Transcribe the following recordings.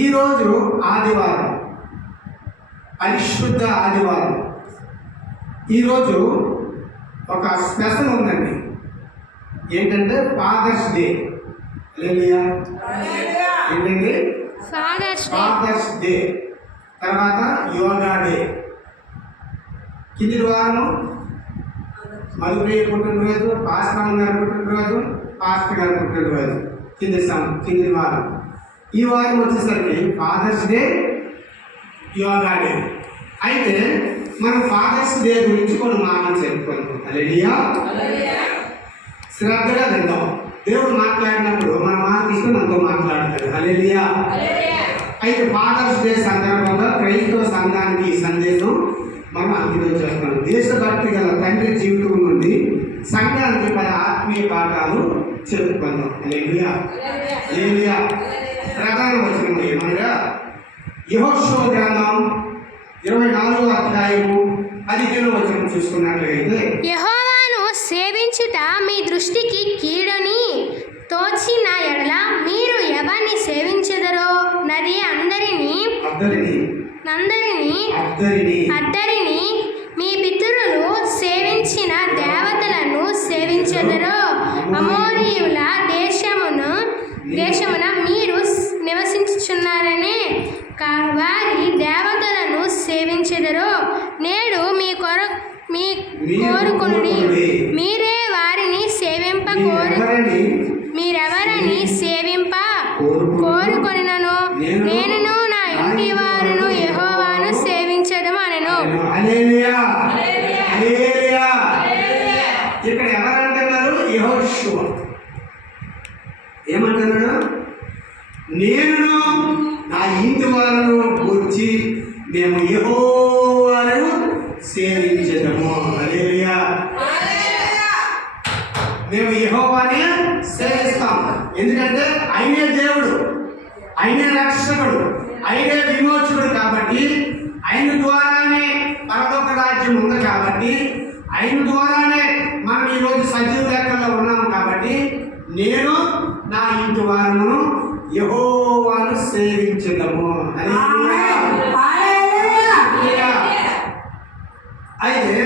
ఈరోజు ఆదివారం, పరిశుద్ధ ఆదివారం. ఈరోజు ఒక స్పెషల్ ఉందండి. ఏంటంటే ఫాదర్స్ డే. ఏంటండి? Father's day. తర్వాత యోగా డే. కింది వారం మధుప్రియ పుట్టినరోజు, పాస్టర్ గారు పుట్టినరోజు, పాస్టర్ గారు పుట్టినరోజు. కింది వారం. ఈ వారం వచ్చేసరికి ఫాదర్స్ డే, యోగా డే. అయితే మనం ఫాదర్స్ డే గురించి కొన్ని మాటలు చెప్పుకుంటాం. హల్లెలూయా. శ్రద్ధగా విందాం. దేవుడు మాట్లాడినప్పుడు మన మాట తీసుకుని మనతో మాట్లాడతాడు. హల్లెలూయా. అయితే ఫాదర్స్ డే సందర్భంగా క్రైస్తవ సంఘానికి ఈ సందేశం మనం అంకితం చేస్తున్నాం. దేశభక్తి గల తండ్రి జీవితం నుండి సంఘానికి 10 ఆత్మీయ పాఠాలు చెప్పుకుందాం. హల్లెలూయా. హల్లెలూయా. ప్రధాన వచనం ఏమనగా యెహోషువ గ్రంథం 24వ అధ్యాయము 15వ వచనం చూసుకున్నట్లయితే, యెహోవాను సేవించుట మీ దృష్టికి కీడని తోచిన ఎడల మీరు ఎవరిని సేవించెదరో నది అందరినీ మీ పితరులు సేవించిన దేవతలను సేవించెదరో అమోరీయుల దేశమున మీరు నివసించుచున్నారనే వారి దేవతలను సేవించెదరో నేడు మీ కోరుకుని మీరే వారిని మీరెవరని సేవింప కోరుకొనినను నేనును నా ఇంటి వారును యెహోవాను సేవించదము అనెను. ఇక్కడ ఎవరంటున్నారు? యెహోషువ. ఏమంటున్నాడు? నేను నా ఇంటి వారును వచ్చి మేము యెహోవాను సేవించదము. హల్లెలూయా. మేము యెహోవానే సేవిస్తాం. ఎందుకంటే ఆయనే దేవుడు, ఆయనే రక్షకుడు, ఆయనే విమోచకుడు. కాబట్టి ఆయన ద్వారానే పరలోక రాజ్యం ఉంది. కాబట్టి ఆయన ద్వారానే మనం ఈరోజు సజీవ లెక్కల్లో ఉన్నాము. కాబట్టి నేను నా ఇంటి వారును యెహోవాను సేవించదము. అయితే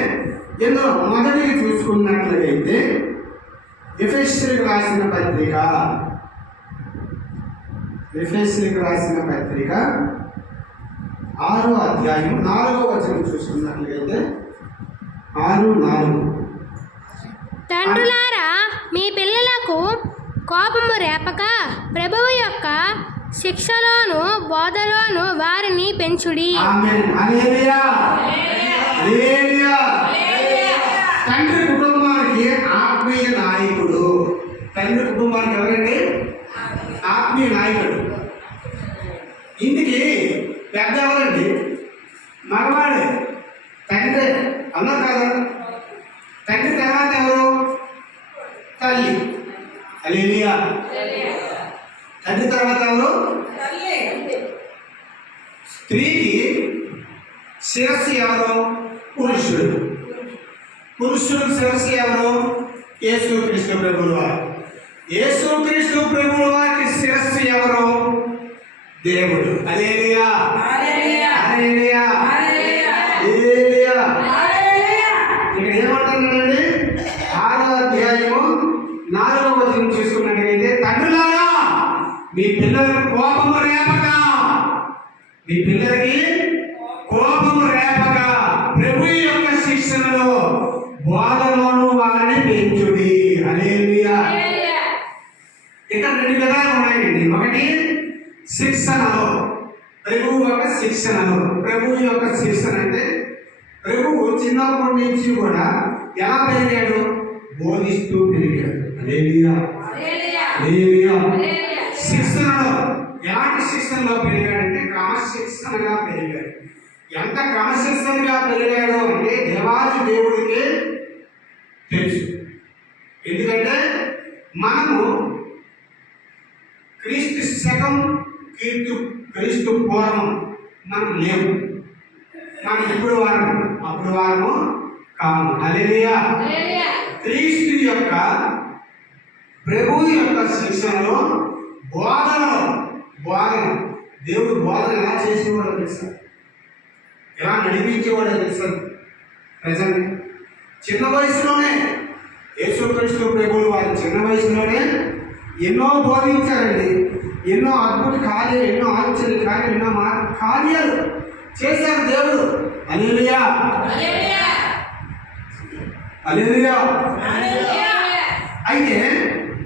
ఇందులో మొదటిగా చూసుకున్నట్లయితే ఎఫెసీయులకు రాసిన పత్రిక 6వ అధ్యాయం 4వ వచనం చూసుకున్నట్లయితే 6:4. తండ్రులారా మీ పిల్లలకు కోపము రేపక ప్రభువు యొక్క శిక్షలోను బోధలోను వారిని పెంచుడి. తండ్రి కుటుంబానికి ఆత్మీయ నాయకుడు. తండ్రి కుటుంబానికి ఎవరండి? ఆత్మీయ నాయకుడు. ఇంటికి పెద్ద ఎవరండి? మగవాడే. తండ్రి అన్నా కదా. తండ్రి తర్వాత ఎవరు? తల్లి. హల్లెలూయా. తండ్రి తర్వాత ఎవరు? స్త్రీకి శిరస్సు ఎవరు? పురుషుడు. పురుషుడు శిరస్సు ఎవరు? యేసుక్రీస్తు ప్రభువు వారు. యేసుక్రీస్తు ప్రభువు వారికి శిరస్సు ఎవరు? దేవుడు. హల్లెలూయా. హల్లెలూయా. హల్లెలూయా. ఇక్కడ ఏమంటున్నాడండి? 6వ అధ్యాయము 4వ వచనం చూసుకున్నట్లయితే, తండ్రులారా మీ పిల్లలకు కోపము రేపక, మీ పిల్లలకి కోపము రేపక ప్రభు యొక్క శిక్షణలో బోధలోను వారిని పెంచుడి. హల్లెలూయా. ఇక్కడ 2 విధాలు ఉన్నాయండి. ఒకటి శిక్షణలో, ప్రభువు యొక్క శిక్షణలో. ప్రభువు యొక్క శిక్షణ అంటే ప్రభువు చిన్నప్పటి నుంచి కూడా ఎలా పెరిగాడు? బోధిస్తూ పెరిగాడు. హల్లెలూయా. హల్లెలూయా. శిక్షణలో ఎలాంటి శిక్షణలో పెరిగాడంటే క్రమశిక్షణగా పెరిగాడు. ఎంత క్రమశిక్షణగా పెరిగాడో అంటే దేవాది దేవుడికి తెలుసు. ఎందుకంటే మనము క్రీస్తు శకం క్రీస్తు పూర్వం మనం లేవు. మనం ఇప్పుడు వారము, అప్పుడు వారము కాము. హల్లెలూయా. క్రీస్తు యొక్క ప్రభువు యొక్క శిక్షణలో బోధన దేవుడు బోధన ఎలా చేసేవాడో తెలుసు, ఎలా నడిపించేవాడో తెలుసు. ప్రజల్ని చిన్న వయసులోనే యేసుక్రీస్తు ప్రభువులు వారి చిన్న వయసులోనే ఎన్నో బోధించారండి. ఎన్నో అద్భుత కార్యాలు, ఎన్నో ఆశ్చర్య కార్యాలు, ఎన్నో కార్యాలు చేశారు దేవుడు. హల్లెలూయా, హల్లెలూయా. అయితే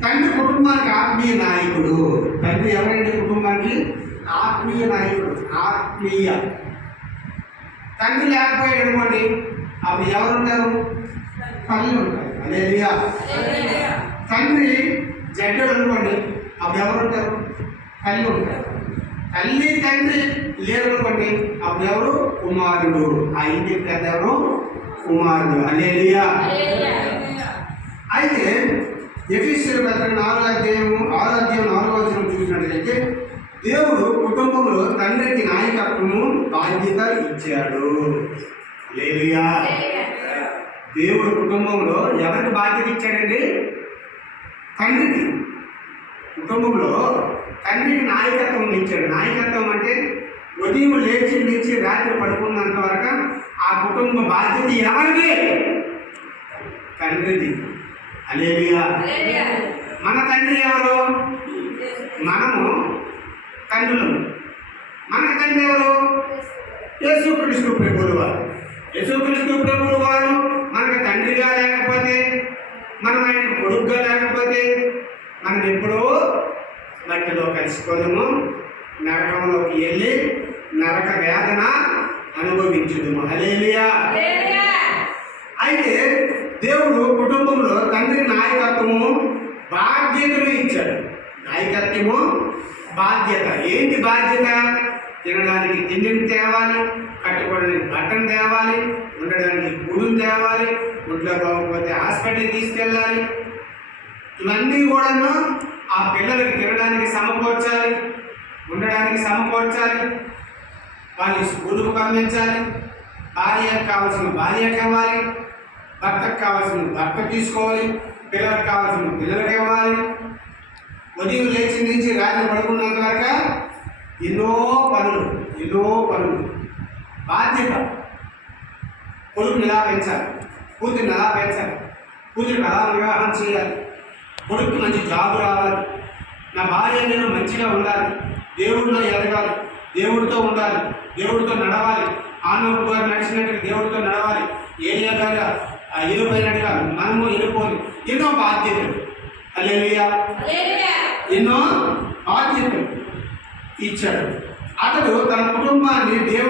తండ్రి కుటుంబానికి ఆత్మీయ నాయకుడు. తండ్రి ఎవరండి కుటుంబానికి? ఆత్మీయ నాయకుడు. ఆత్మీయ తండ్రి లేకపోయాడు అనుకోండి, అప్పుడు ఎవరుంటారు? తల్లి ఉంటారు. హల్లెలూయా. తండ్రి జడ్డడు అనుకోండి, అప్పుడు ఎవరుంటారు? తల్లి ఉంటారు. తల్లి తండ్రి లేరు అనుకోండి, అప్పుడు ఎవరు? కుమారుడు. ఆ ఇంటికి పెద్ద ఎవరు? కుమారుడు. హల్లెలూయా. అయితే ఎఫెసీయులకు పత్రిక 4వ అధ్యాయం 4వ వచనం చూసినట్లయితే దేవుడు కుటుంబంలో తండ్రికి నాయకత్వము బాధ్యత ఇచ్చాడు. హల్లెలూయా. దేవుడు కుటుంబంలో ఎవరికి బాధ్యత ఇచ్చాడండి? తండ్రికి. కుటుంబంలో తండ్రికి నాయకత్వం ఇచ్చాడు. నాయకత్వం అంటే ఉదయం లేచి నుంచి రాత్రి పడుకున్నంత వరకు ఆ కుటుంబ బాధ్యత ఎవరిది? తండ్రిది. హల్లెలూయా. మన తండ్రి ఎవరు? మనము తండ్రులు. మనకు తండ్రి ఎవరు? యేసుక్రీస్తు ప్రభువుల వారు. యేసుక్రీస్తు ప్రభువుల వారు మనకు తండ్రిగా లేకపోతే, మనం ఆయన కొడుకుగా లేకపోతే మనం ఎప్పుడూ మట్టిలో కలిసిపోదాము, నరకంలోకి వెళ్ళి నరక వేదన అనుభవించుదుము. హల్లెలూయా. అయితే దేవుడు కుటుంబంలో తండ్రి నాయకత్వము బాధ్యతలు ఇచ్చాడు. నాయకత్వము బాధ్యత. ఏంటి బాధ్యత? తినడానికి తిండిని తేవాలి, కట్టుకోవడానికి బట్టను తేవాలి, ఉండడానికి గూడును తేవాలి, ఒంట్లో బాగోకపోతే హాస్పిటల్కి తీసుకెళ్ళాలి. ఇవన్నీ కూడాను ఆ పిల్లలకి తినడానికి సమకూర్చాలి, ఉండడానికి సమకూర్చాలి, వాళ్ళని స్కూలుకు పంపించాలి, భార్యకు కావాల్సిన భార్యకు ఇవ్వాలి, భర్తకు కావాల్సిన భర్త తీసుకోవాలి, పిల్లలకు కావాల్సిన పిల్లలకు ఇవ్వాలి. ఉదయం లేచి నుంచి రాత్రి పడుకున్నంత వరకు ఎన్నో పనులు. బాధ్యత. కొడుకుని ఎలా పెంచాలి, కూతురిని ఎలా పెంచాలి, కూతురికి ఎలా వివాహం చేయాలి, కొడుకు మంచి జాబ్ రావాలి, నా భార్య నేను మంచిగా ఉండాలి, దేవుడిలో ఎదగాలి, దేవుడితో ఉండాలి, దేవుడితో నడవాలి, ఆనవుడు గారు నడిచినట్టుగా దేవుడితో నడవాలి, ఏలియా గారు వెళ్ళిపోయినట్టుగా మనము వెళ్ళిపోవాలి. ఎన్నో బాధ్యతలు. హల్లెలూయా. ఎన్నో బాధ్యతలు ఇచ్చాడు. అతడు తన కుటుంబాన్ని దేవుడు